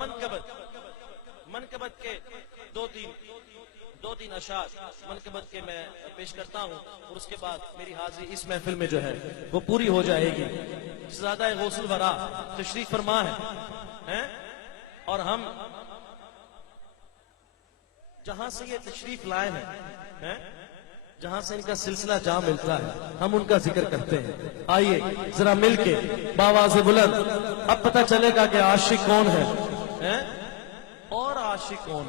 منقبت کے دو تین اشعار منقبت کے میں پیش کرتا ہوں، اور اس کے بعد میری حاضری اس محفل میں جو ہے وہ پوری ہو جائے گی۔ زیادہ غوث الورا تشریف فرما ہے، اور ہم جہاں سے یہ تشریف لائے ہیں، جہاں سے ان کا سلسلہ جہاں ملتا ہے، ہم ان کا ذکر کرتے ہیں۔ آئیے ذرا مل کے بآواز بلند اب پتہ چلے گا کہ عاشق کون ہے اور عاشق کون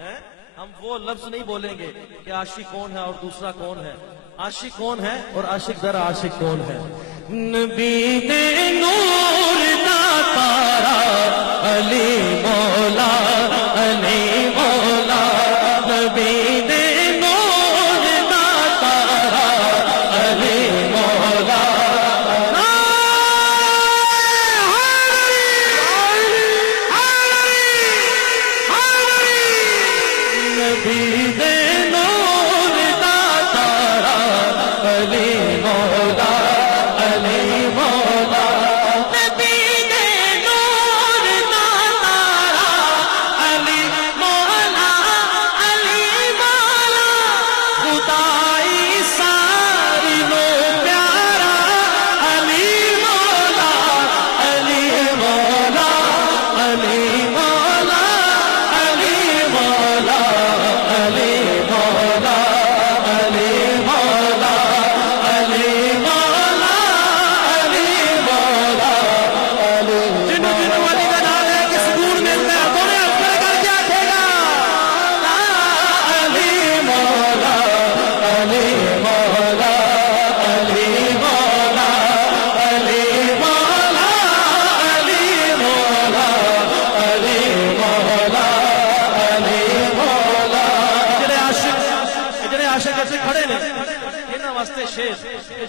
ہے۔ ہم وہ لفظ نہیں بولیں گے کہ عاشق کون ہے اور دوسرا کون ہے، عاشق کون ہے اور عاشق در عاشق کون ہے۔ نبی نے نور دا تارا علی مولا، علی مولا، نبی نے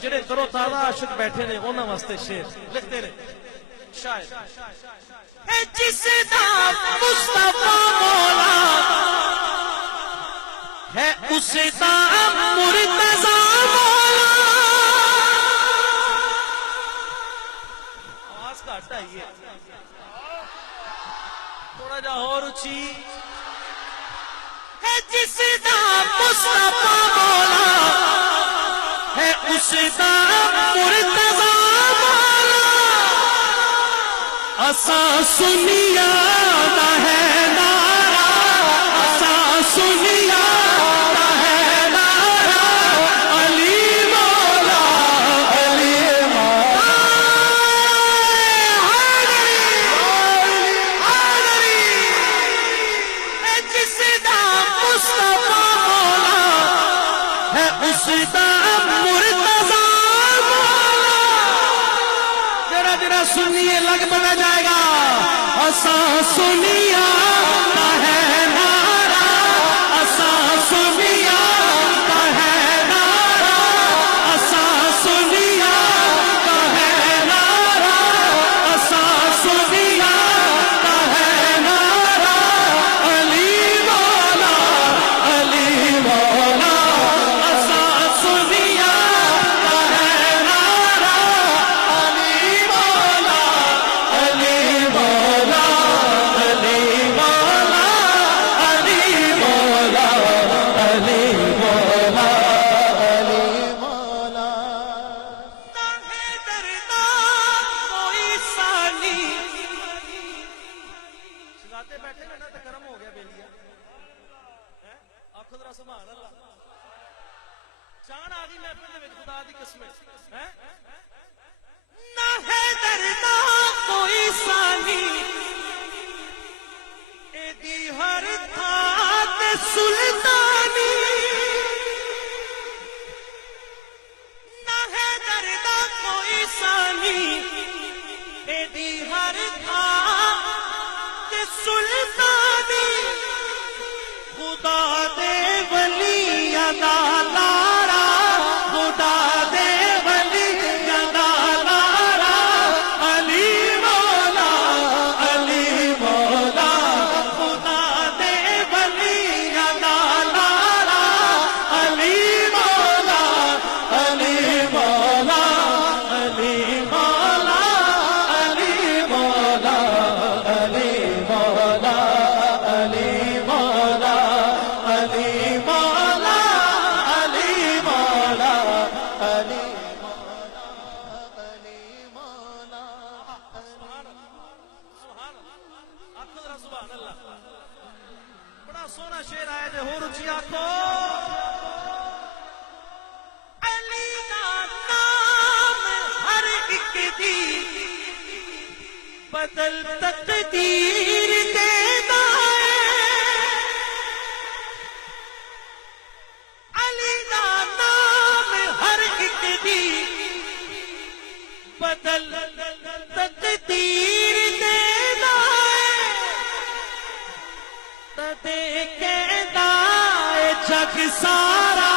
جڑے کرو تازہ عاشق بیٹھے نے انہاں واسطے شعر لکھتے نے شاید اے جس دا مصطفیٰ مولا ہے اس دا مرتضی مولا۔ آواز کا ہٹا یہ تھوڑا جا اور اچھی ہے جس دا مصطفیٰ مولا ہے اس دا مرتضی مولا، اساں سنیا دا ہے نعرہ، اساں سنیا دا ہے نعرہ، علی مولا، علی مولا، حیدری ہے جس دا مصطفیٰ مولا ہے اس دا سنیے لگ بنا جائے گا، اساں سنیا دا ہے نعرہ، اساں سنیا دا ہے نعرہ، اساں سنیا دا ہے نعرہ، اساں سنیا دا ہے نعرہ، علی مولا، علی مولا، اساں سنیا دا ہے نعرہ، علی مولا، علی مولا، علی مولا، علی مولا، علی مولا، علی مولا۔ نہ ہے درداں کوئی ثانی، شہزادے بیٹھے نا تو کرم ہو گیا بیلیا، آخو ذرا سبحان اللہ، جان آ گئی محفل دے وچ خدا دی قسم ہے۔ نہ ہے درداں کوئی ثانی، ایدی ہر تھان تے سلطانی، نہ ہے درداں کوئی ثانی، ایدی ہر تھان تے سلطانی، خدا دے ولیاں دا لارا، خدا دے ولیاں دا لارا، علی ذرا سبحان اللہ. بڑا سونا شعر آیا جے ہور اچھی آکھو. علی دا نام ہر ایک دی بدل تقدیر دینا ہے. علی دا نام ہر ایک دی بدل تقدیر دینا ہے. تدے کہنا ہے جگ سارا,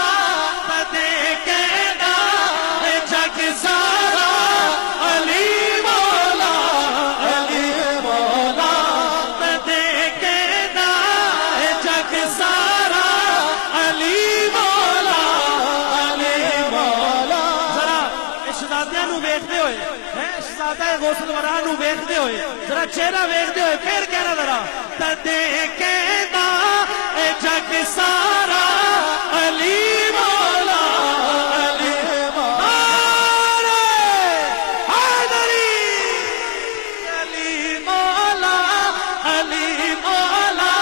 تدے کہنا ہے جگ سارا, علی مولا علی مولا. تدے کہنا ہے جگ سارا, علی مولا علی مولا. ذرا شہزادیاں نو ویکھدے ہوئے, شہزادہ غوث الورا نو ویکھدے ہوئے ذرا چہرہ ویکھدے ہوئے پھر کہنا ذرا. تدے کہنا اے جگ سارا, علی مولا علی مولا. حیدری علی مولا علی مولا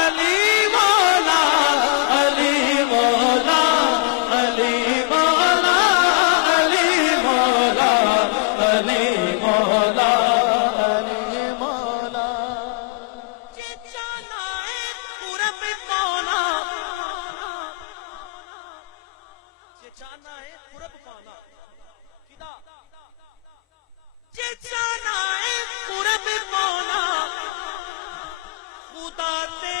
علی مولا علی مولا علی مولا علی مولا علی مولا علی مولا. چچانا ہے قرب پانا, چچانا ہے قرب پانا. چچانا ہے قرب پانا, خدا تے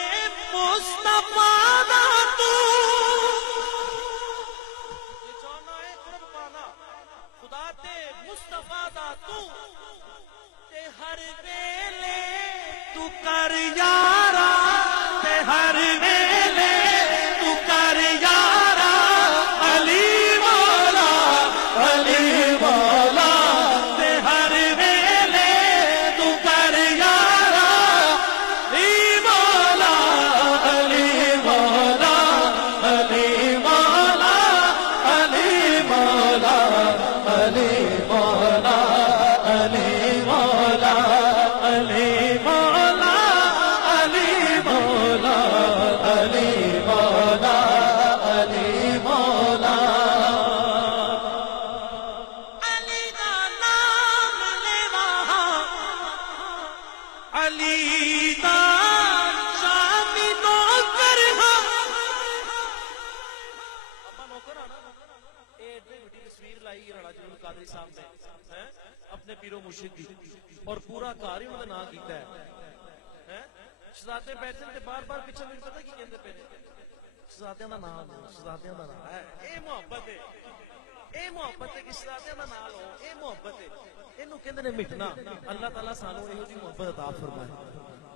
مصطفیٰ دا تو. چچانا ہے قرب پانا, خدا تے مصطفیٰ دا تو. تے ہر ویلے تو کر یارا, تے ہر ویلے تو کر یارا, علی مولا علی مولا. تے ہر ویلے تو کر یارا, علی مولا علی مولا علی مولا علی مولا علی مولا علی مولا علی مولا علی مولا علی مولا علی مولا. علی دا نام لیوا, علی دا شامی نوکر ہاں. اپا نوکر ہاں نا. ایڈ میں بڑی تصویر لائی راڑا جلال قادری صاحب نے اپنے پیرو مرشد دی, اور پورا کار ہی انہوں نے نام کیتا ہے. شہزادے بیٹھے تے بار بار پیچھے نہیں پتا کی کہندے پے نے. شہزادیاں دا نام لو, شہزادیاں دا نام ہے. اے محبت ہے, اے محبت ہے کہ شہزادیاں دا نام لو. اے محبت ہے, اینو کہندے نے مٹنا. اللہ تعالیٰ سانو ایہو جی محبت عطا فرمائے.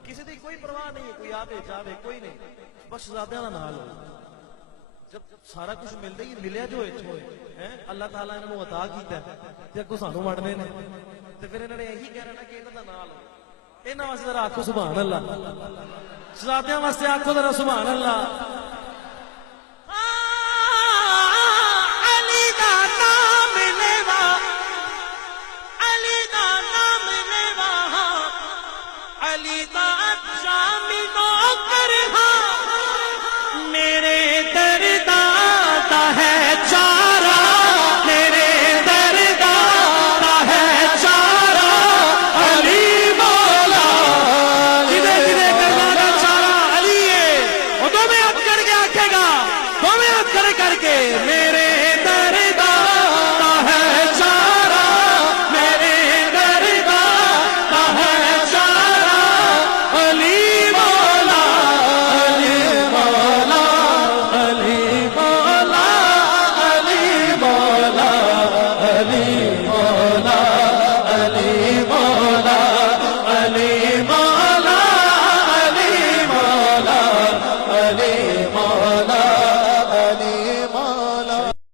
کسی دی کوئی پرواہ نہیں ہے, کوئی آوے جاوے کوئی نہیں, بس شہزادیاں دا نام لو. جب سارا کچھ ملتا ہی ملیا جو ہے, اللہ تعالیٰ انہوں نے عطا کیتا ہے تے اگوں سانو وڈنے نے, تے پھر انہوں نے یہی کہنا کہ انہاں دا نام لو. انہاں واسطے ذرا آکھو سبحان اللہ. شہزادیاں واسطے آکھو ذرا سبحان اللہ. علی دا نام لیوا, علی دا نام لیوا, علی دا شامی نوکر ہاں. میرے درد دا ہے چارہ, میرے درد دا ہے چارہ, علی مولا. جدے جدے کرنا دا چارہ علی ہے, وہ دو میں ہاتھ کر کے آکھے گا, دو میں ہاتھ کر کے